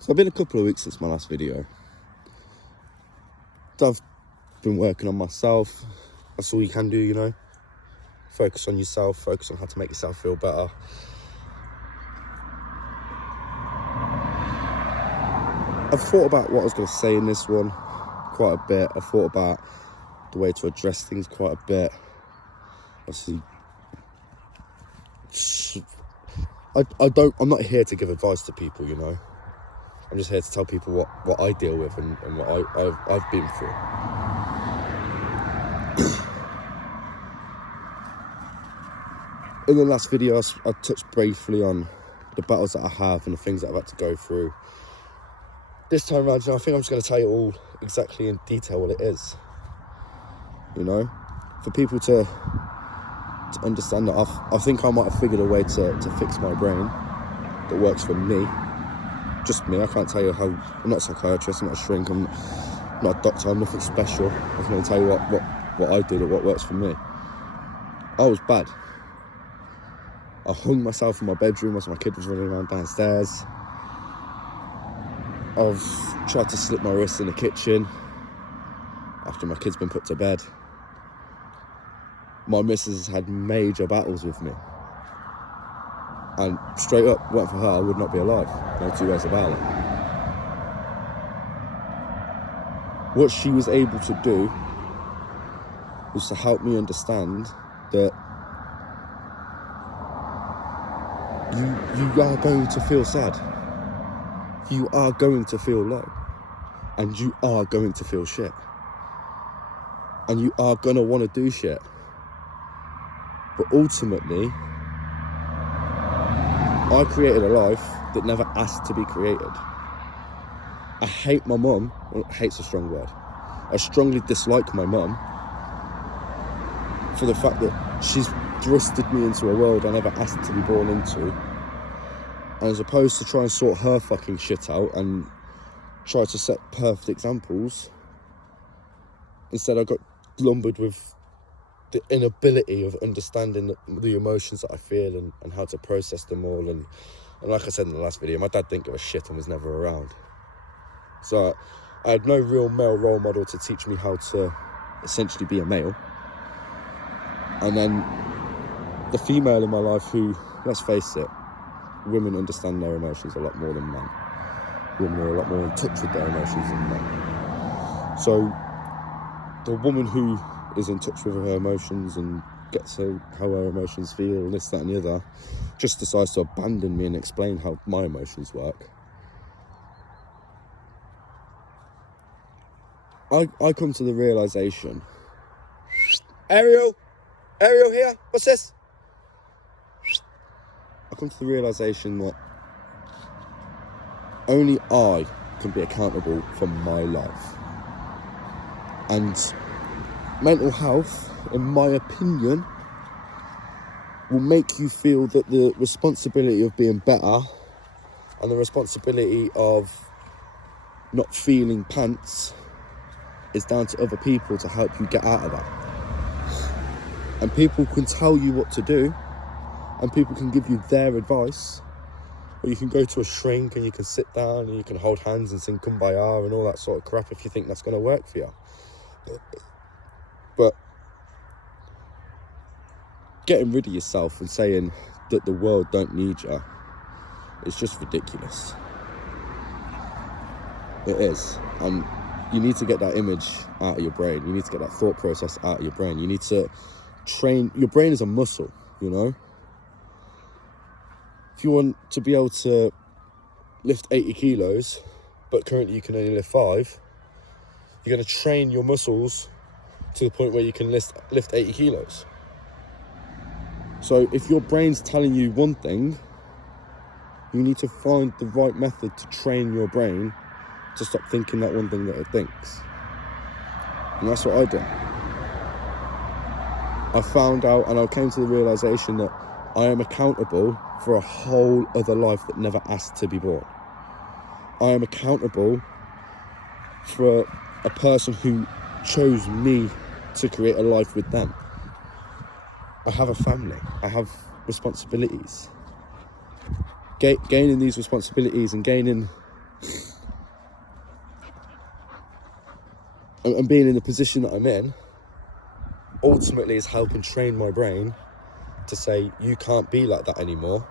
So it's been a couple of weeks since my last video. I've been working on myself. That's all you can do, you know. Focus on yourself, focus on how to make yourself feel better. I've thought about what I was going to say in this one quite a bit. I've thought about the way to address things quite a bit. Obviously, I'm not here to give advice to people, you know. I'm just here to tell people what I deal with and what I've been through. In the last video, I touched briefly on the battles that I have and the things that I've had to go through. This time around, I think I'm just going to tell you all exactly in detail what it is. You know, for people to understand that I think I might have figured a way to fix my brain that works for me. Just me. I can't tell you how. I'm not a psychiatrist, I'm not a shrink, I'm not a doctor, I'm nothing special. I can only tell you what I did or what works for me. I was bad. I hung myself in my bedroom as my kid was running around downstairs. I've tried to slip my wrist in the kitchen after my kid's been put to bed. My missus has had major battles with me. And straight up, went for her, I would not be alive. No two ways about it. What she was able to do was to help me understand that you are going to feel sad. You are going to feel low. And you are going to feel shit. And you are going to want to do shit. But ultimately, I created a life that never asked to be created. I hate my mum. Well, hate's a strong word. I strongly dislike my mum for the fact that she's thrusted me into a world I never asked to be born into. And as opposed to try and sort her fucking shit out and try to set perfect examples, instead I got lumbered with the inability of understanding the emotions that I feel and how to process them all. And like I said in the last video, my dad didn't give a shit and was never around. So I had no real male role model to teach me how to essentially be a male. And then the female in my life who, let's face it, women understand their emotions a lot more than men. Women are a lot more in touch with their emotions than men. So the woman who is in touch with her emotions and gets how her emotions feel and this, that and the other, just decides to abandon me and explain how my emotions work. I come to the realisation, Ariel here, what's this? I come to the realisation that only I can be accountable for my life. And mental health, in my opinion, will make you feel that the responsibility of being better and the responsibility of not feeling pants is down to other people to help you get out of that. And people can tell you what to do, and people can give you their advice, or you can go to a shrink and you can sit down and you can hold hands and sing Kumbaya and all that sort of crap if you think that's going to work for you. But getting rid of yourself and saying that the world don't need you is just ridiculous. It is. And you need to get that image out of your brain. You need to get that thought process out of your brain. You need to train. Your brain is a muscle, you know. If you want to be able to lift 80 kilos, but currently you can only lift 5, you're going to train your muscles to the point where you can lift 80 kilos. So if your brain's telling you one thing, you need to find the right method to train your brain to stop thinking that one thing that it thinks. And that's what I did. I found out and I came to the realisation that I am accountable for a whole other life that never asked to be born. I am accountable for a person who chose me to create a life with them. I have a family. I have responsibilities. Gaining these responsibilities and gaining and being in the position that I'm in ultimately is helping train my brain to say, you can't be like that anymore.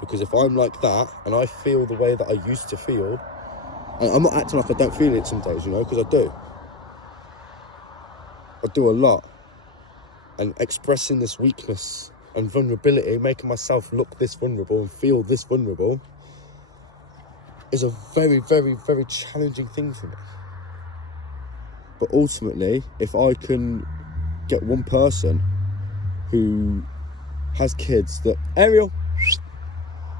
Because if I'm like that and I feel the way that I used to feel, and I'm not acting like I don't feel it some days, you know, because I do. I do a lot. And expressing this weakness and vulnerability, making myself look this vulnerable and feel this vulnerable, is a very, very, very challenging thing for me. But ultimately, if I can get one person who has kids that... Ariel!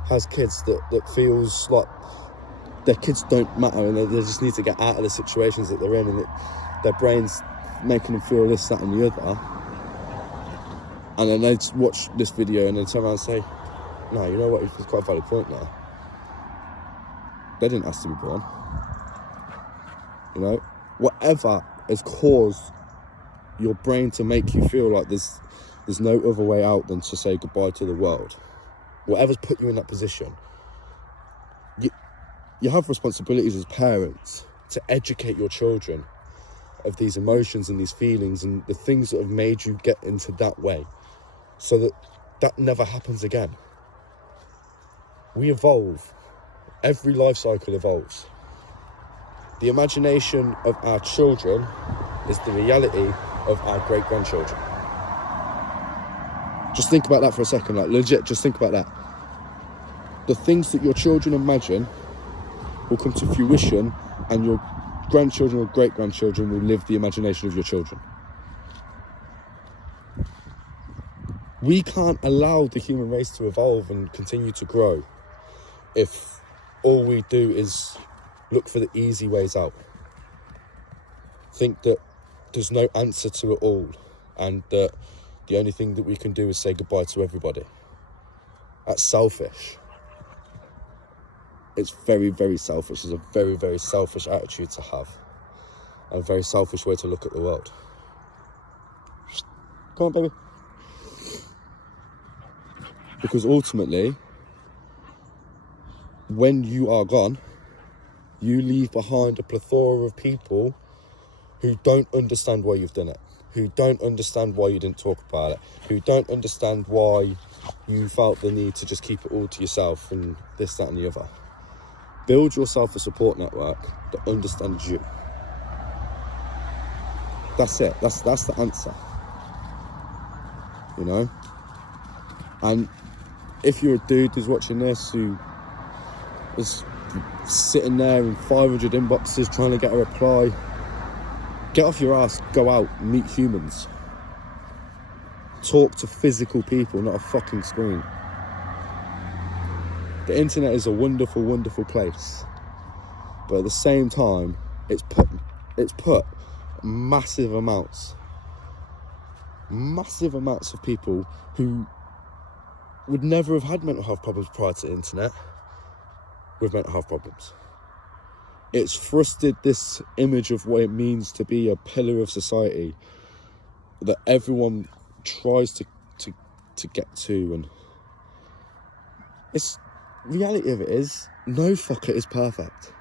Has kids that feels like their kids don't matter and they just need to get out of the situations that they're in, and their brain's making them feel this, that and the other, and then they watch this video and then turn around and say, no, you know what, it's quite a valid point now. They didn't ask to be born. You know, whatever has caused your brain to make you feel like there's no other way out than to say goodbye to the world, whatever's put you in that position, you have responsibilities as parents to educate your children of these emotions and these feelings and the things that have made you get into that way, so that that never happens again. We evolve. Every life cycle evolves. The imagination of our children is the reality of our great-grandchildren. Just think about that for a second, like legit, just think about that. The things that your children imagine will come to fruition, and your grandchildren or great-grandchildren will live the imagination of your children. We can't allow the human race to evolve and continue to grow if all we do is look for the easy ways out. Think that there's no answer to it all, and that the only thing that we can do is say goodbye to everybody. That's selfish. It's very, very selfish. It's a very, very selfish attitude to have. A very selfish way to look at the world. Come on, baby. Because ultimately, when you are gone, you leave behind a plethora of people who don't understand why you've done it, who don't understand why you didn't talk about it, who don't understand why you felt the need to just keep it all to yourself and this, that and the other. Build yourself a support network that understands you. That's it. That's the answer. You know? And if you're a dude who's watching this who is sitting there in 500 inboxes trying to get a reply, get off your ass, go out, meet humans. Talk to physical people, not a fucking screen. The internet is a wonderful, wonderful place, but at the same time, it's put massive amounts of people who would never have had mental health problems prior to the internet with mental health problems. It's thrusted this image of what it means to be a pillar of society that everyone tries to get to, and it's reality of it is, no fucker is perfect.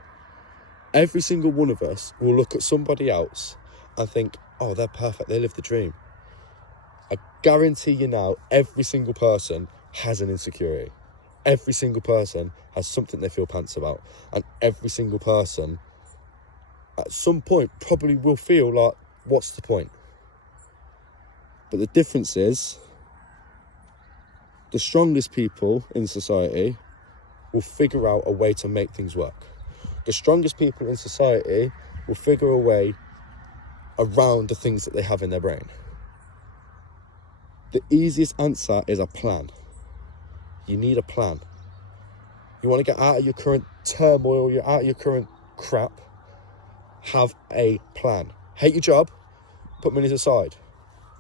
Every single one of us will look at somebody else and think, oh, they're perfect, they live the dream. I guarantee you now, every single person has an insecurity. Every single person has something they feel pants about. And every single person, at some point, probably will feel like, what's the point? But the difference is, the strongest people in society will figure out a way to make things work. The strongest people in society will figure a way around the things that they have in their brain. The easiest answer is a plan. You need a plan. You want to get out of your current turmoil, you're out of your current crap, have a plan. Hate your job, put money aside,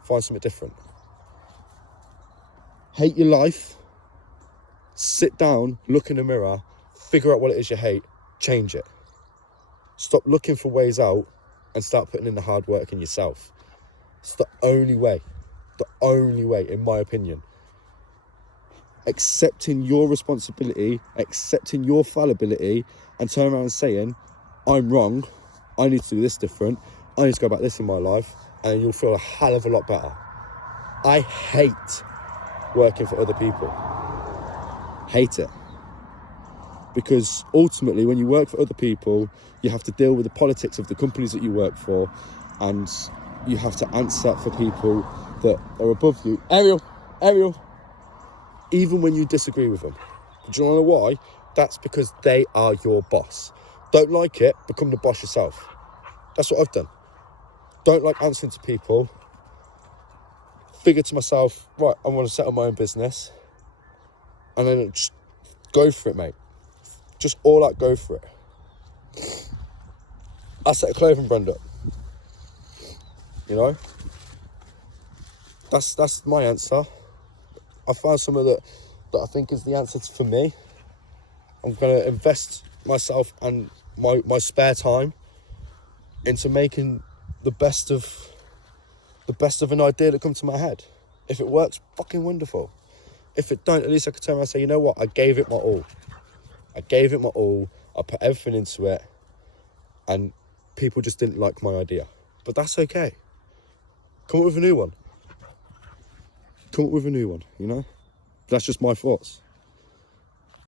find something different. Hate your life, sit down, look in the mirror, figure out what it is you hate, change it. Stop looking for ways out and start putting in the hard work in yourself. It's the only way, in my opinion. Accepting your responsibility, accepting your fallibility, and turn around and saying, I'm wrong, I need to do this different, I need to go about this in my life, and you'll feel a hell of a lot better. I hate working for other people. Hate it. Because ultimately, when you work for other people, you have to deal with the politics of the companies that you work for, and you have to answer for people that are above you. Ariel. Even when you disagree with them. Do you know why? That's because they are your boss. Don't like it, become the boss yourself. That's what I've done. Don't like answering to people. Figure to myself, right, I want to set up my own business. And then just go for it, mate. Just all out, go for it. I set a clothing brand up. You know? That's my answer. I found something that I think is the answer for me. I'm going to invest myself and my spare time into making the best of an idea that comes to my head. If it works, fucking wonderful. If it don't, at least I can turn around and say, you know what, I gave it my all. I put everything into it, and people just didn't like my idea. But that's okay. Come up with a new one. You know? That's just my thoughts.